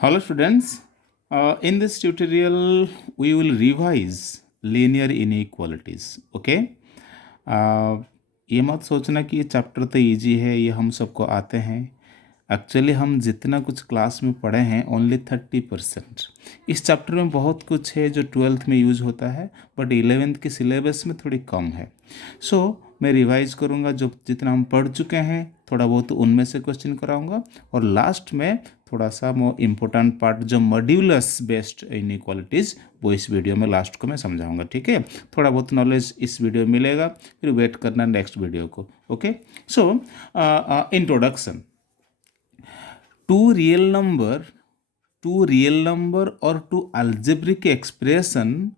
Hello students, in this tutorial we will revise linear inequalities. Okay? ये मत सोचना कि ये चैप्टर तो इजी है, ये हम सबको आते हैं। एक्चुअली हम जितना कुछ क्लास में पढ़े हैं ओनली 30%। इस चैप्टर में बहुत कुछ है जो 12th में यूज़ होता है, बट 11th के सिलेबस में थोड़ी कम है। मैं रिवाइज करूँगा, जो जितना हम पढ़ चुके हैं थोड़ा बहुत उनमें से क्वेश्चन कराऊंगा, और लास्ट में थोड़ा सा वो इम्पोर्टेंट पार्ट जो मॉड्यूलस बेस्ड इनइक्वालिटीज़ वो इस वीडियो में लास्ट को मैं समझाऊंगा। ठीक है, थोड़ा बहुत नॉलेज इस वीडियो में मिलेगा, फिर वेट करना नेक्स्ट वीडियो को। Okay, so introduction. To real number और to algebraic expression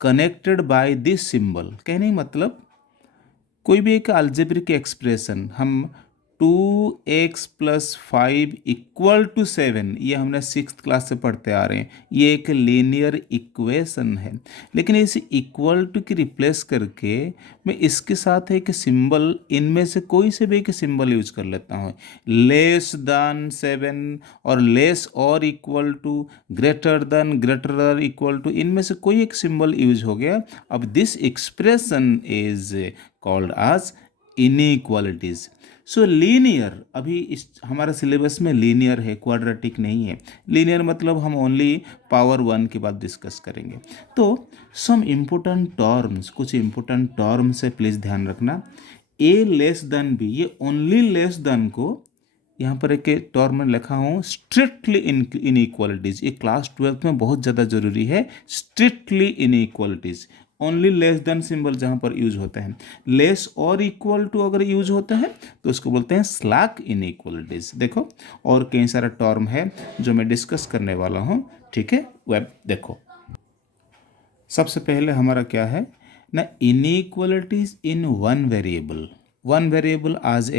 connected by this symbol. कहने का मतलब कोई भी एक algebraic एक्सप्रेशन, हम 2x+5 इक्वल टू 7, ये हमने 6th क्लास से पढ़ते आ रहे हैं, ये एक लीनियर इक्वेशन है। लेकिन इस इक्वल टू की रिप्लेस करके मैं इसके साथ एक सिंबल, इनमें से कोई से भी एक सिंबल यूज कर लेता हूँ। लेस देन 7 और लेस और equal to, greater equal to, इनमें से कोई एक सिंबल यूज हो गया। अब this expression is called as inequalities. So linear, अभी इस हमारा सिलेबस में लीनियर है, क्वाड्रेटिक नहीं है। लीनियर मतलब हम ओनली पावर 1 की बात डिस्कस करेंगे। तो सम इम्पोर्टेंट टर्म्स, कुछ इम्पोर्टेंट टर्म्स से प्लीज़ ध्यान रखना। ए लेस देन बी, ये ओनली लेस देन को यहाँ पर एक टर्म में लिखा हूँ स्ट्रिक्टली इनइक्वालिटीज। ये क्लास 12th में बहुत ज़्यादा जरूरी है। Strictly inequalities, only less than symbol जहाँ पर यूज होता है। लेस और इक्वल टू अगर यूज होता है तो उसको बोलते हैं स्लैक इनइक्वालिटीज। देखो, और कई सारा टर्म है जो मैं डिस्कस करने वाला हूँ। ठीक है, वेब देखो। सबसे पहले हमारा क्या है ना, इनइक्वालिटीज इन वन वेरिएबल आज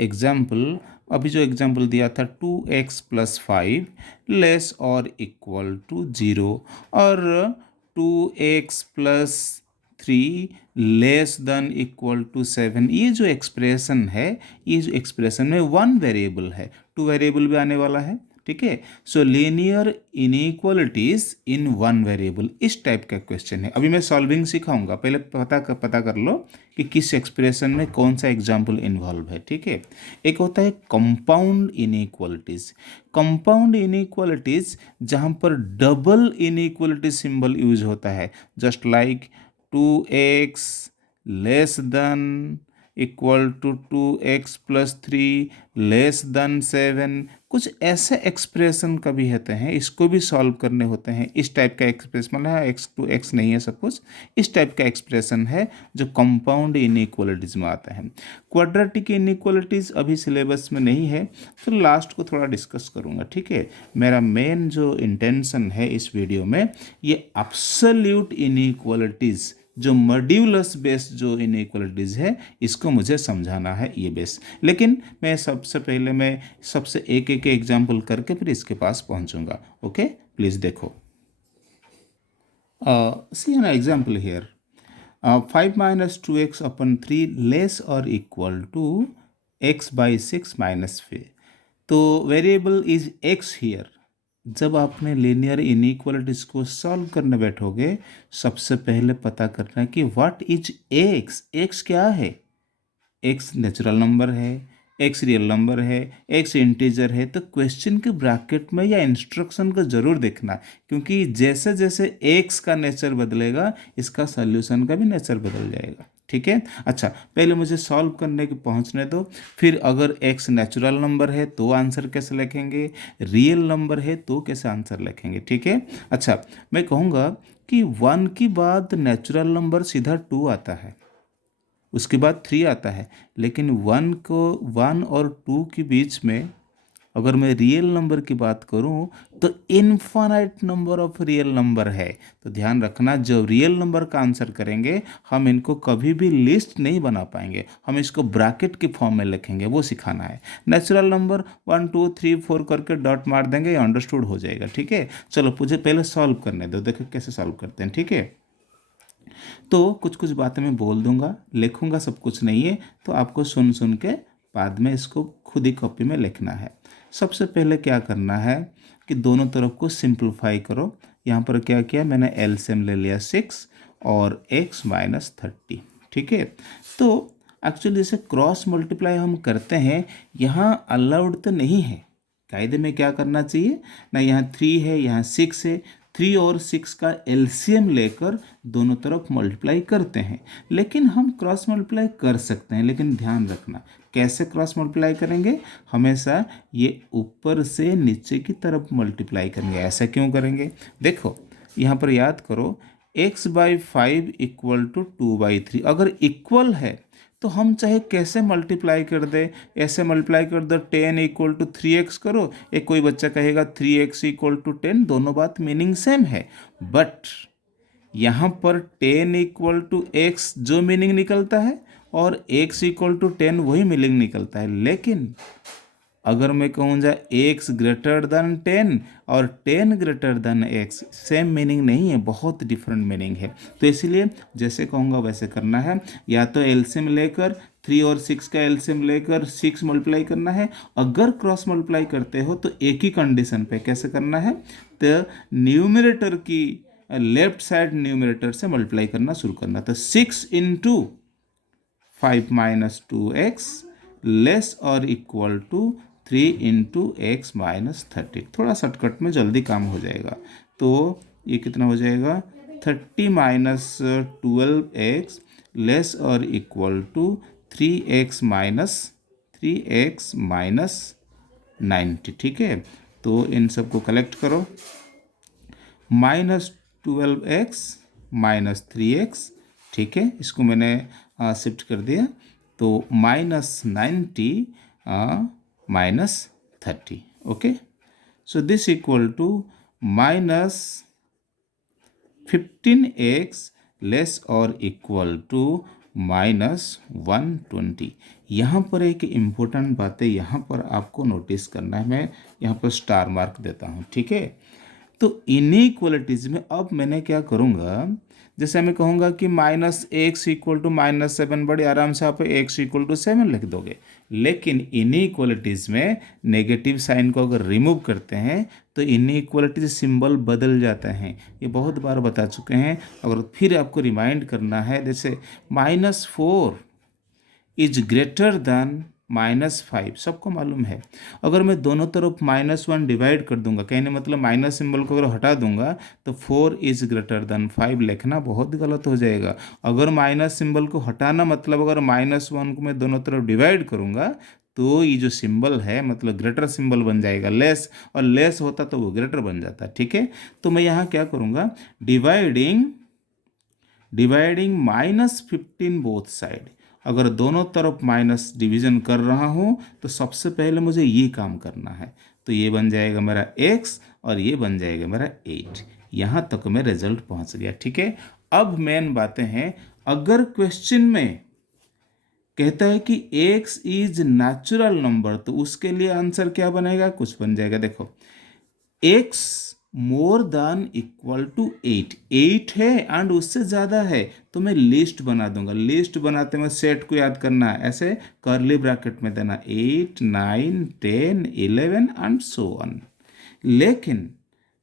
एग्जाम्पल। अभी जो एग्जाम्पल दिया था 2x+5 लेस और इक्वल टू 0, और 2x+3 less than equal to 7। ये जो एक्सप्रेशन है, ये जो एक्सप्रेशन में वन वेरिएबल है, टू वेरिएबल भी आने वाला है। ठीक है, सो linear inequalities in one variable, इस टाइप का क्वेश्चन है। अभी मैं सॉल्विंग सिखाऊंगा, पहले पता कर लो कि किस एक्सप्रेशन में कौन सा एग्जाम्पल इन्वॉल्व है। ठीक है, एक होता है कंपाउंड इनइक्वालिटीज। कंपाउंड इनइक्वालिटीज जहाँ पर डबल इनइक्वालिटी सिंबल यूज होता है, just like 2x less than equal to 2x+3 less than 7। कुछ ऐसे एक्सप्रेशन कभी होते हैं, इसको भी सॉल्व करने होते हैं। इस टाइप का एक्सप्रेशन मतलब है, x नहीं है सपोज, इस टाइप का एक्सप्रेशन है जो कंपाउंड इनइक्वालिटीज में आता है। क्वाड्रेटिक इनइक्वालिटीज अभी सिलेबस में नहीं है, तो लास्ट को थोड़ा डिस्कस करूँगा। ठीक है, मेरा मेन जो इंटेंशन है इस वीडियो में, ये एब्सोल्यूट इनइक्वालिटीज, जो मॉड्यूलस बेस्ड जो इनइक्वालिटीज़ है, इसको मुझे समझाना है, ये बेस। लेकिन मैं सबसे पहले मैं सबसे एक एक एग्जाम्पल करके फिर इसके पास पहुंचूंगा। ओके, प्लीज़ देखो। See an example here, 5 - 2x/3 less और इक्वल टू x/6 - तो वेरिएबल इज x हियर। जब आपने लीनियर इनइक्वालिटीज को सॉल्व करने बैठोगे, सबसे पहले पता करना है कि व्हाट इज एक्स। एक्स क्या है? एक्स नेचुरल नंबर है, एक्स रियल नंबर है, एक्स इंटीजर है। तो क्वेश्चन के ब्रैकेट में या इंस्ट्रक्शन को जरूर देखना, क्योंकि जैसे जैसे एक्स का नेचर बदलेगा, इसका सॉल्यूशन का भी नेचर बदल जाएगा। ठीक है, अच्छा पहले मुझे सॉल्व करने के पहुंचने दो। फिर अगर एक्स नेचुरल नंबर है तो आंसर कैसे लिखेंगे, रियल नंबर है तो कैसे आंसर लिखेंगे। ठीक है, अच्छा मैं कहूँगा कि 1 की बाद नेचुरल नंबर सीधा 2 आता है, उसके बाद 3 आता है। लेकिन 1 और 2 के बीच में अगर मैं रियल नंबर की बात करूं तो infinite number of real number है। तो ध्यान रखना, जो रियल नंबर का आंसर करेंगे हम इनको कभी भी लिस्ट नहीं बना पाएंगे, हम इसको ब्रैकेट की फॉर्म में लिखेंगे, वो सिखाना है। नेचुरल नंबर 1 2 3 4 करके डॉट मार देंगे, ये अंडरस्टूड हो जाएगा। ठीक है, चलो मुझे पहले सॉल्व करने दो, देखो कैसे सॉल्व करते हैं। ठीक है, तो कुछ कुछ बातें मैं बोल दूंगा, लिखूंगा, सब कुछ नहीं है, तो आपको सुन सुन के बाद में इसको खुद ही कॉपी में लिखना है। सबसे पहले क्या करना है कि दोनों तरफ को सिंप्लीफाई करो। यहाँ पर क्या किया मैंने, एलसीएम ले लिया 6 और x माइनस 30। ठीक है, तो एक्चुअली इसे क्रॉस मल्टीप्लाई हम करते हैं, यहाँ अलाउड तो नहीं है। कायदे में क्या करना चाहिए ना, यहाँ 3 है, यहाँ 6 है, 3 और 6 का एलसीएम लेकर दोनों तरफ मल्टीप्लाई करते हैं। लेकिन हम क्रॉस मल्टीप्लाई कर सकते हैं, लेकिन ध्यान रखना कैसे क्रॉस मल्टीप्लाई करेंगे, हमेशा ये ऊपर से नीचे की तरफ मल्टीप्लाई करेंगे। ऐसा क्यों करेंगे, देखो यहाँ पर याद करो, x/5 इक्वल टू 2/3। अगर इक्वल है तो हम चाहे कैसे मल्टीप्लाई कर दे, ऐसे मल्टीप्लाई कर दो 10 इक्वल टू 3x करो, एक कोई बच्चा कहेगा 3x इक्वल टू 10, दोनों बात मीनिंग सेम है। बट यहाँ पर 10 इक्वल टू x जो मीनिंग निकलता है और x इक्वल टू 10 वही मीनिंग निकलता है। लेकिन अगर मैं कहूँ जा x ग्रेटर देन 10 और 10 greater than x, same meaning नहीं है, बहुत डिफरेंट मीनिंग है। तो इसीलिए जैसे कहूँगा वैसे करना है, या तो एलसीएम लेकर 3 और 6 का एलसीएम लेकर 6 मल्टीप्लाई करना है। अगर क्रॉस मल्टीप्लाई करते हो तो एक ही कंडीशन पे कैसे करना है, तो न्यूमरेटर की लेफ्ट साइड न्यूमरेटर से मल्टीप्लाई करना शुरू करना। तो 6 इंटू 5 माइनस 2x लेस और equal to 3 into x minus 30। थोड़ा शॉर्टकट में जल्दी काम हो जाएगा। तो ये कितना हो जाएगा, 30 माइनस 12x लेस और इक्वल टू 3x माइनस 90। ठीक है, तो इन सबको कलेक्ट करो, माइनस 12x माइनस 3x। ठीक है, इसको मैंने शिफ्ट कर दिया, तो minus 90 minus 30। Okay, so this equal to minus 15x less और इक्वल टू माइनस 120। यहाँ पर एक इम्पोर्टेंट बात है, यहाँ पर आपको नोटिस करना है, मैं यहाँ पर स्टार मार्क देता हूँ। ठीक है, तो इनइक्वालिटीज़ में अब मैंने क्या करूँगा, जैसे मैं कहूँगा कि minus x equal to minus 7, बड़े आराम से आप x इक्वल टू 7 लिख दोगे। लेकिन इनइक्वालिटीज़ में नेगेटिव साइन को अगर रिमूव करते हैं तो इनइक्वालिटीज सिंबल बदल जाते हैं। ये बहुत बार बता चुके हैं, अगर फिर आपको रिमाइंड करना है, जैसे -4 इज ग्रेटर दैन -5, सबको मालूम है। अगर मैं दोनों तरफ -1 डिवाइड कर दूंगा, कहने मतलब माइनस सिंबल को अगर हटा दूंगा तो 4 इज ग्रेटर दैन 5 लिखना बहुत गलत हो जाएगा। अगर माइनस सिंबल को हटाना मतलब अगर -1 को मैं दोनों तरफ डिवाइड करूंगा तो ये जो सिंबल है मतलब ग्रेटर सिंबल बन जाएगा लेस, और लेस होता तो वो ग्रेटर बन जाता। ठीक है, तो मैं यहाँ क्या करूँगा, डिवाइडिंग -15 बोथ साइड। अगर दोनों तरफ माइनस डिवीजन कर रहा हूँ तो सबसे पहले मुझे ये काम करना है। तो ये बन जाएगा मेरा x और ये बन जाएगा मेरा 8। यहाँ तक मैं रिजल्ट पहुँच गया। ठीक है, अब मेन बातें हैं, अगर क्वेश्चन में कहता है कि x इज नेचुरल नंबर तो उसके लिए आंसर क्या बनेगा, कुछ बन जाएगा। देखो x more than equal to 8 है एंड उससे ज़्यादा है तो मैं लिस्ट बना दूंगा। लिस्ट बनाते में सेट को याद करना है, ऐसे कर्ली ब्रैकेट में देना 8 9 10 11 एंड सो ऑन। लेकिन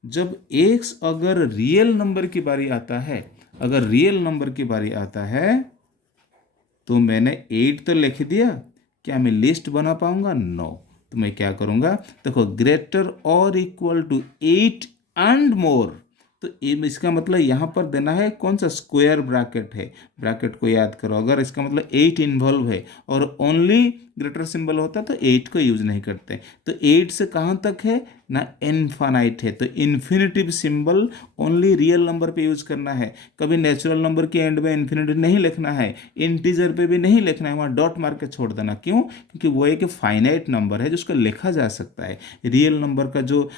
जब x अगर रियल नंबर की बारी आता है, अगर रियल नंबर की बारी आता है तो मैंने 8 तो लिख दिया, क्या मैं लिस्ट बना पाऊंगा, नो। तो मैं क्या करूंगा, देखो ग्रेटर और इक्वल टू 8 एंड मोर, तो इसका मतलब यहाँ पर देना है कौन सा, स्क्वायर ब्रैकेट है, ब्रैकेट को याद करो। अगर इसका मतलब 8 इन्वॉल्व है और ओनली ग्रेटर सिंबल होता तो 8 को यूज नहीं करते। तो 8 से कहाँ तक है ना, इनफाइनाइट है, तो infinitive symbol only real number पे यूज करना है। कभी नेचुरल नंबर के एंड में इन्फिनिटी नहीं लिखना है, इंटीजर पे भी नहीं लिखना है, वहाँ डॉट मार के छोड़ देना। क्यों, क्योंकि वो एक फाइनाइट नंबर है जिसको लिखा जा सकता है। रियल नंबर का जो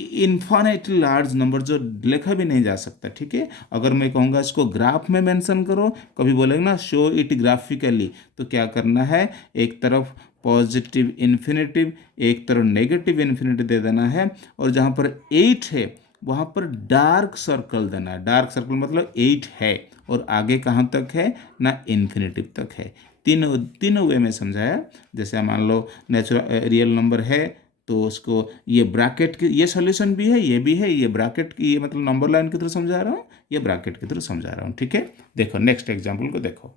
इन्फाइनाइटली लार्ज नंबर जो लिखा भी नहीं जा सकता। ठीक है, अगर मैं कहूँगा इसको ग्राफ में मेंशन करो, कभी बोलेंगे ना शो इट ग्राफिकली, तो क्या करना है, एक तरफ पॉजिटिव इन्फिनिटिव, एक तरफ नेगेटिव इन्फिनिटी दे देना है, और जहाँ पर 8 है वहाँ पर डार्क सर्कल देना है। डार्क सर्कल मतलब 8 है और आगे कहाँ तक है ना, इन्फिनिटिव तक है। तीनों वे में समझाया। जैसे मान लो नेचुरल रियल नंबर है तो उसको ये ब्रैकेट के ये सॉल्यूशन भी है, ये भी है, ये ब्रैकेट की, ये मतलब नंबर लाइन के थ्रू समझा रहा हूँ, ये ब्रैकेट के थ्रू समझा रहा हूँ, ठीक है। देखो नेक्स्ट एग्जाम्पल को देखो।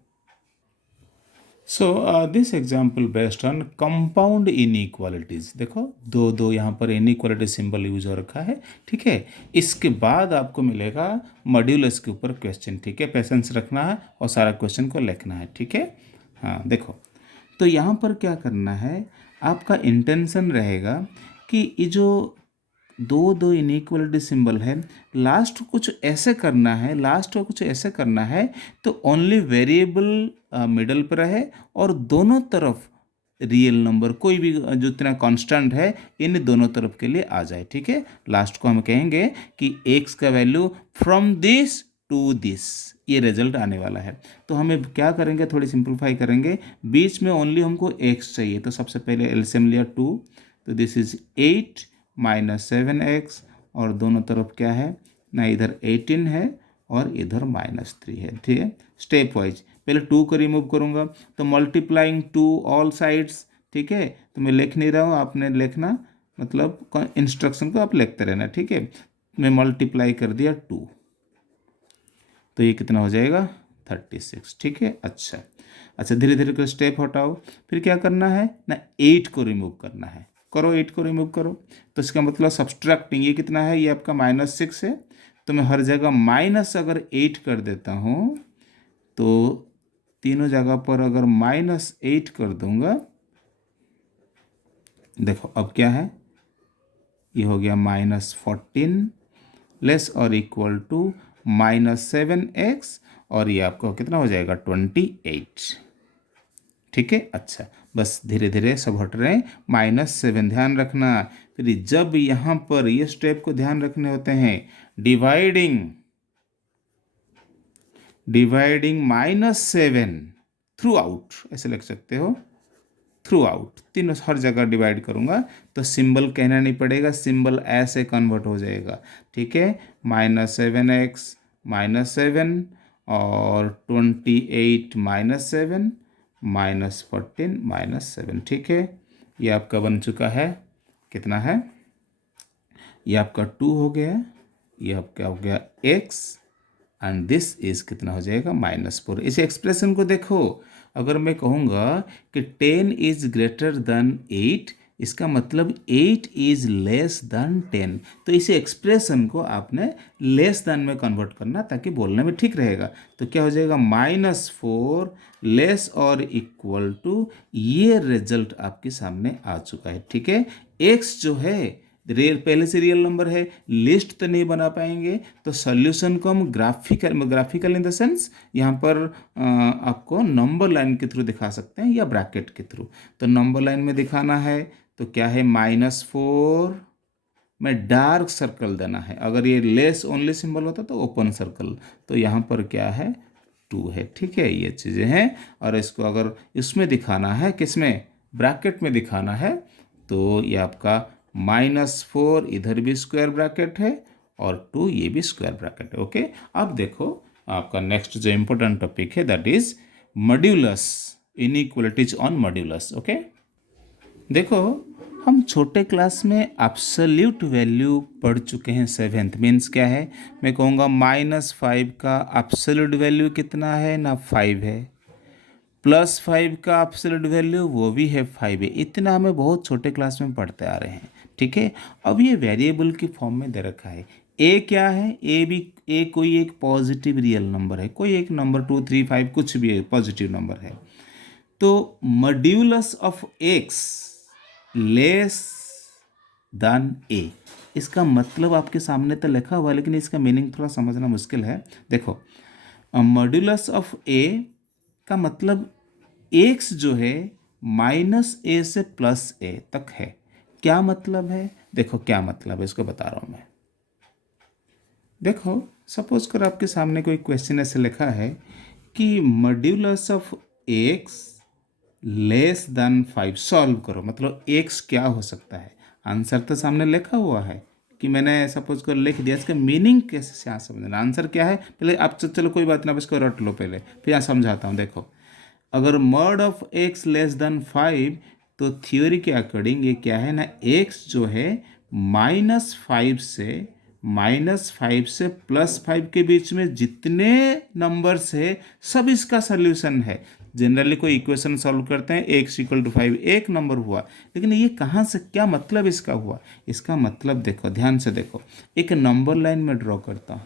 So this example based on compound inequalities. देखो दो दो यहाँ पर इनइक्वालिटी सिंबल यूज हो रखा है, ठीक है। इसके बाद आपको मिलेगा मॉड्यूलस के ऊपर क्वेश्चन, ठीक है। पेशेंस रखना है और सारा क्वेश्चन को लिखना है, ठीक है। हाँ देखो, तो यहाँ पर क्या करना है, आपका इंटेंशन रहेगा कि ये जो दो दो इनइक्वलिटी सिंबल है, लास्ट कुछ ऐसे करना है, लास्ट को कुछ ऐसे करना है तो ओनली वेरिएबल मिडल पर रहे और दोनों तरफ रियल नंबर कोई भी जो इतना कांस्टेंट है इन दोनों तरफ के लिए आ जाए, ठीक है। लास्ट को हम कहेंगे कि x का value from this to this, ये रिजल्ट आने वाला है। तो हमें क्या करेंगे, थोड़ी सिंप्लीफाई करेंगे, बीच में ओनली हमको x चाहिए, तो सबसे पहले एलसीएम लिया 2, तो दिस इज 8 माइनस 7x, और दोनों तरफ क्या है ना, इधर 18 है और इधर -3 है, ठीक है। स्टेप वाइज पहले 2 को रिमूव करूँगा, तो मल्टीप्लाइंग 2 ऑल साइड्स, ठीक है। तो मैं लिख नहीं रहा हूँ, आपने लिखना, मतलब इंस्ट्रक्शन को आप लिखते रहना, ठीक है। मैं मल्टीप्लाई कर दिया 2, तो ये कितना हो जाएगा 36, ठीक है। अच्छा अच्छा, धीरे धीरे कर स्टेप हटाओ, फिर क्या करना है ना, 8 को रिमूव करना है, करो 8 को रिमूव करो, तो इसका मतलब सब्सट्रैक्टिंग, ये कितना है, ये आपका -6 है, तो मैं हर जगह माइनस अगर 8 कर देता हूँ, तो तीनों जगह पर अगर -8 कर दूंगा, देखो अब क्या है, ये हो गया -14 लेस और इक्वल टू -7x, और ये आपको कितना हो जाएगा 28, ठीक है। अच्छा, बस धीरे धीरे सब हट रहे हैं, -7 ध्यान रखना। फिर जब यहाँ पर ये स्टेप को ध्यान रखने होते हैं, डिवाइडिंग -7 थ्रू आउट, ऐसे लिख सकते हो, थ्रू आउट, तीनों हर जगह डिवाइड करूँगा, तो सिंबल कहना नहीं पड़ेगा, सिंबल ऐसे कन्वर्ट हो जाएगा, ठीक है। -7x -7 और 28 -7 -14 -7, ठीक है। ये आपका बन चुका है, कितना है, ये आपका 2 हो गया, ये आपका हो गया x, एंड दिस इज कितना हो जाएगा -4। इस एक्सप्रेशन को देखो, अगर मैं कहूँगा कि 10 इज ग्रेटर देन 8, इसका मतलब 8 इज लेस देन 10, तो इस एक्सप्रेशन को आपने लेस देन में कन्वर्ट करना, ताकि बोलने में ठीक रहेगा। तो क्या हो जाएगा -4 लेस और इक्वल टू, ये रिजल्ट आपके सामने आ चुका है, ठीक है। x जो है रियल, पहले से रियल नंबर है, लिस्ट तो नहीं बना पाएंगे, तो सॉल्यूशन को हम ग्राफिकल इन द सेंस यहाँ पर आपको नंबर लाइन के थ्रू दिखा सकते हैं या ब्रैकेट के थ्रू। तो नंबर लाइन में दिखाना है तो क्या है, -4 में डार्क सर्कल देना है, अगर ये लेस ओनली सिंबल होता तो ओपन सर्कल, तो यहाँ पर क्या है 2 है, ठीक है। ये चीज़ें हैं, और इसको अगर इसमें दिखाना है, किसमें, ब्रैकेट में दिखाना है, तो ये आपका -4 इधर भी स्क्वायर ब्रैकेट है और 2 ये भी स्क्वायर ब्रैकेट है, ओके। अब देखो आपका नेक्स्ट जो इम्पोर्टेंट टॉपिक है, that is modulus, inequalities on modulus, okay. देखो हम छोटे क्लास में एब्सोल्यूट वैल्यू पढ़ चुके हैं, 7th मीन्स क्या है, मैं कहूँगा -5 का एब्सोल्यूट वैल्यू कितना है ना, 5 है, +5 का एब्सोल्यूट वैल्यू वो भी है 5 है, इतना हमें बहुत छोटे क्लास में पढ़ते आ रहे हैं, ठीक है। अब ये वेरिएबल की फॉर्म में दे रखा है, ए क्या है, ए कोई एक पॉजिटिव रियल नंबर है, कोई एक नंबर 2 3 5 कुछ भी है, पॉजिटिव नंबर है, तो modulus of X less than A, इसका मतलब आपके सामने तो लिखा हुआ है, लेकिन इसका मीनिंग थोड़ा समझना मुश्किल है। देखो मॉड्यूलस ऑफ ए का मतलब एक्स जो है -a से +a तक है, क्या मतलब है, देखो क्या मतलब है, इसको बता रहा हूँ मैं। देखो सपोज कर आपके सामने कोई क्वेश्चन ऐसे लिखा है कि modulus of X less then 5, solve करो, मतलब एक्स क्या हो सकता है, आंसर तो सामने लिखा हुआ है कि मैंने सपोज कर लिख दिया, इसका मीनिंग कैसे से यहाँ समझना, आंसर क्या है, पहले आप चलो कोई बात ना, आप इसको रट लो पहले, फिर यहाँ समझाता हूँ। देखो अगर mod of X less then 5, तो थ्योरी के अकॉर्डिंग ये क्या है ना, x जो है -5 से +5 के बीच में जितने नंबर्स है सब इसका सल्यूशन है। जनरली कोई इक्वेशन सॉल्व करते हैं x = 5, एक नंबर हुआ, लेकिन ये कहाँ से, क्या मतलब इसका हुआ? इसका मतलब देखो, ध्यान से देखो, एक नंबर लाइन में ड्रॉ करता हूँ,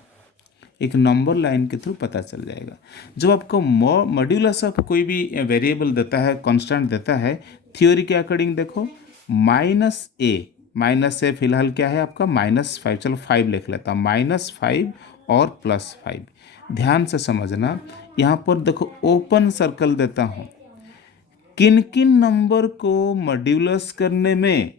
एक नंबर लाइन के थ्रू पता चल जाएगा। जब आपको मॉड्यूलस ऑफ कोई भी वेरिएबल देता है, कांस्टेंट देता है, थ्योरी के अकॉर्डिंग देखो, -a फिलहाल क्या है आपका -5, चलो 5 लिख लेता हूँ, -5 और +5। ध्यान से समझना, यहाँ पर देखो ओपन सर्कल देता हूँ, किन किन नंबर को मॉड्यूलस करने में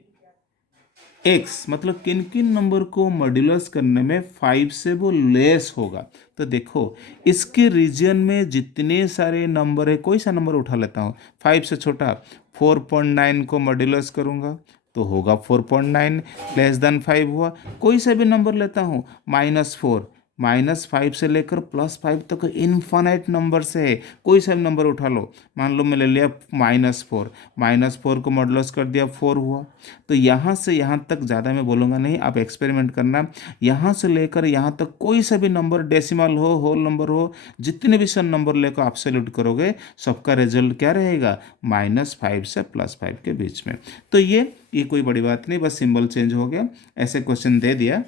x, मतलब किन किन नंबर को मॉड्यूलस करने में 5 से वो लेस होगा। तो देखो इसके रीजन में जितने सारे नंबर है, कोई सा नंबर उठा लेता हूँ 5 से छोटा, 4.9 को मॉड्यूलस करूँगा तो होगा 4.9, <5 हुआ। कोई सा भी नंबर लेता हूँ, -4, -5 से लेकर +5 तक इन्फानाइट नंबर से है, कोई सा भी नंबर उठा लो। मान लो मैं ले लिया -4 को मॉडुलस कर दिया 4 हुआ। तो यहाँ से यहाँ तक ज़्यादा मैं बोलूँगा नहीं, आप एक्सपेरिमेंट करना। यहाँ से लेकर यहाँ तक कोई सा भी नंबर, डेसिमल हो, होल नंबर हो, जितने भी सन नंबर लेकर आप सैल्यूट करोगे, सबका रिजल्ट क्या रहेगा, -5 से +5 के बीच में। तो ये कोई बड़ी बात नहीं, बस सिंबल चेंज हो गया, ऐसे क्वेश्चन दे दिया।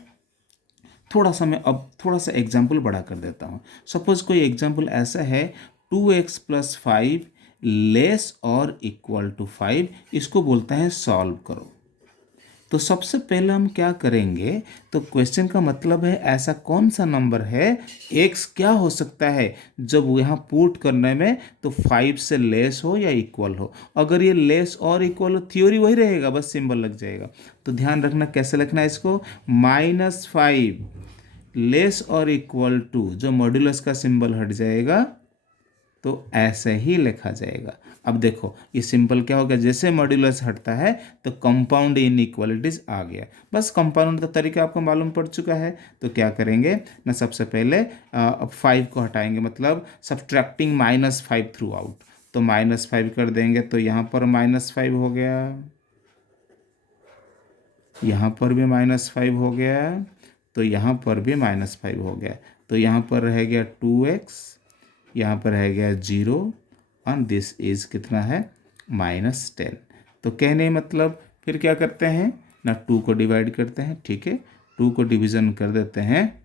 थोड़ा सा मैं अब थोड़ा सा एग्जाम्पल बड़ा कर देता हूँ। सपोज कोई एग्जाम्पल ऐसा है, 2x + 5 लेस और इक्वल टू 5, इसको बोलता है सॉल्व करो। तो सबसे पहले हम क्या करेंगे, तो क्वेश्चन का मतलब है ऐसा कौन सा नंबर है, x क्या हो सकता है जब यहाँ पुट करने में तो 5 से लेस हो या इक्वल हो। अगर ये लेस और इक्वल हो, थ्योरी वही रहेगा, बस सिंबल लग जाएगा। तो ध्यान रखना कैसे लिखना है इसको, -5 लेस और इक्वल टू, जो मॉड्यूलस का सिंबल हट जाएगा तो ऐसे ही लिखा जाएगा। अब देखो ये सिंपल क्या होगा, जैसे मॉड्यूलस हटता है तो कंपाउंड इनइक्वालिटीज आ गया। बस कंपाउंड का तरीका आपको मालूम पड़ चुका है। तो क्या करेंगे ना, सबसे पहले अब 5 को हटाएंगे, मतलब सब्ट्रैक्टिंग -5 थ्रू आउट। तो -5 कर देंगे, तो यहाँ पर -5 हो गया, यहाँ पर भी -5 हो गया, तो यहाँ पर भी -5 हो गया। तो यहाँ पर रह गया 2x, यहाँ पर रह गया 0, और दिस इज कितना है, -10। तो कहने मतलब फिर क्या करते हैं ना, 2 को डिवाइड करते हैं, ठीक है, 2 को डिवीज़न कर देते हैं,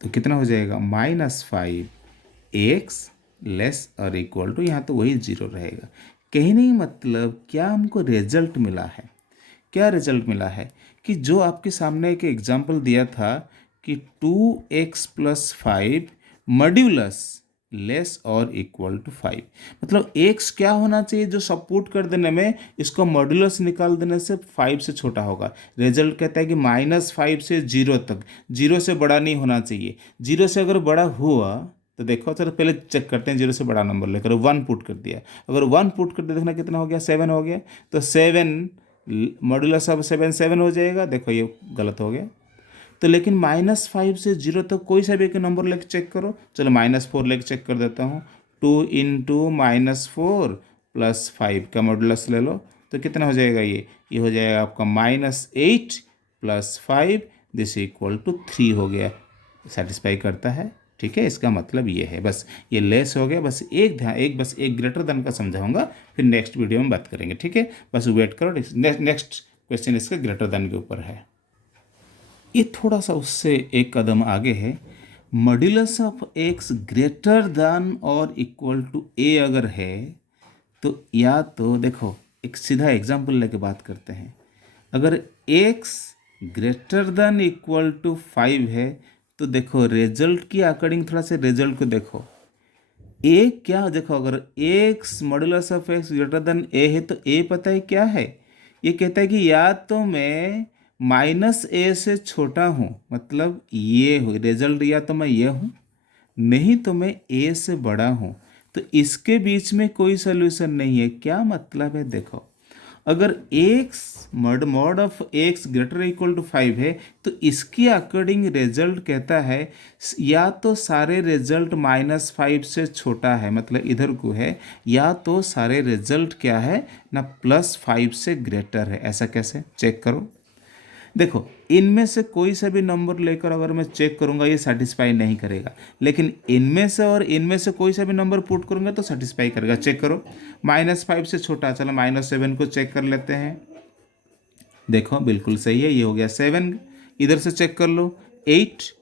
तो कितना हो जाएगा, -5x लेस और इक्वल टू, यहाँ तो वही 0 रहेगा। कहने मतलब क्या हमको रिजल्ट मिला है, क्या रिजल्ट मिला है कि जो आपके सामने एक एग्जाम्पल दिया था कि 2x + 5 मॉड्यूलस लेस और इक्वल टू 5, मतलब x क्या होना चाहिए जो सपोर्ट कर देने में इसको मॉड्यूलस निकाल देने से 5 से छोटा होगा। रिजल्ट कहता है कि -5 से 0 तक, 0 से बड़ा नहीं होना चाहिए। 0 से अगर बड़ा हुआ तो देखो, चलो पहले चेक करते हैं, 0 से बड़ा नंबर लेकर 1 पुट कर दिया, अगर 1 पुट कर दिया देखना कितना हो गया, 7 हो गया। तो 7 मॉड्यूलस ऑफ 7 हो जाएगा, देखो ये गलत हो गया। तो लेकिन -5 से 0 तक कोई सा भी एक नंबर लेके चेक करो, चलो -4 लेके चेक कर देता हूँ, 2 × -4 + 5 का मॉड्यूलस ले लो, तो कितना हो जाएगा, ये हो जाएगा आपका -8 + 5, दिस इक्वल टू 3 हो गया, सेटिस्फाई करता है। ठीक है, इसका मतलब ये है, बस ये लेस हो गया, बस बस एक ग्रेटर देन का समझाऊंगा, फिर नेक्स्ट वीडियो में बात करेंगे। ठीक है, बस वेट करो, नेक्स्ट क्वेश्चन इसका ग्रेटर देन के ऊपर है। ये थोड़ा सा उससे एक कदम आगे है, modulus of x greater then और इक्वल टू a अगर है तो, या तो देखो एक सीधा एग्जांपल लेके बात करते हैं, अगर x greater than equal to 5 है तो देखो रिजल्ट की अकॉर्डिंग थोड़ा सा रिजल्ट को देखो, a क्या, देखो अगर x modulus of x greater then a है तो a पता है क्या है, ये कहता है कि या तो मैं -a से छोटा हूँ, मतलब ये हो रिजल्ट, या तो मैं ये हूँ, नहीं तो मैं a से बड़ा हूँ, तो इसके बीच में कोई सोल्यूशन नहीं है। क्या मतलब है देखो, अगर x mod of x greater equal to 5 है तो इसके अकॉर्डिंग रिजल्ट कहता है या तो सारे रिजल्ट -5 से छोटा है, मतलब इधर को है, या तो सारे रिजल्ट क्या है ना +5 से ग्रेटर है। ऐसा कैसे चेक करो? देखो, इनमें से कोई सा भी नंबर लेकर अगर मैं चेक करूंगा ये सेटिस्फाई नहीं करेगा, लेकिन इनमें से और इनमें से कोई सा भी नंबर पुट करूंगा तो सेटिस्फाई करेगा। चेक करो, -5 से छोटा, चलो -7 को चेक कर लेते हैं। देखो बिल्कुल सही है, ये हो गया 7। इधर से चेक कर लो 8,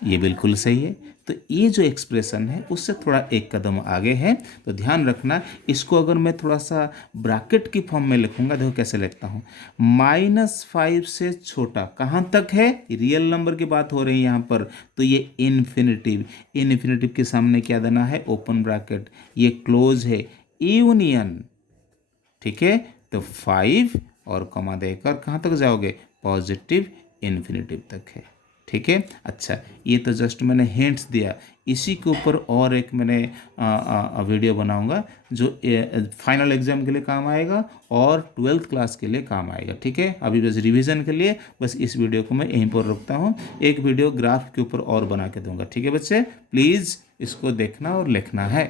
ये बिल्कुल सही है। तो ये जो एक्सप्रेशन है उससे थोड़ा एक कदम आगे है, तो ध्यान रखना। इसको अगर मैं थोड़ा सा ब्रैकेट की फॉर्म में लिखूंगा, देखो कैसे लिखता हूँ। -5 से छोटा कहाँ तक है? रियल नंबर की बात हो रही है यहाँ पर, तो ये इन्फिनिटिव। इन्फिनिटिव के सामने क्या देना है? Open bracket. ये क्लोज है, यूनियन। ठीक है, तो 5 और कॉमा देकर कहाँ तक जाओगे? पॉजिटिव इन्फिनिटिव तक है। ठीक है, अच्छा, ये तो जस्ट मैंने हिंट्स दिया। इसी के ऊपर और एक मैंने वीडियो बनाऊंगा जो फाइनल एग्जाम के लिए काम आएगा और 12th क्लास के लिए काम आएगा। ठीक है, अभी बस रिवीजन के लिए बस इस वीडियो को मैं यहीं पर रखता हूँ। एक वीडियो ग्राफ के ऊपर और बना के दूंगा। ठीक है बच्चे, प्लीज़ इसको देखना और लिखना है।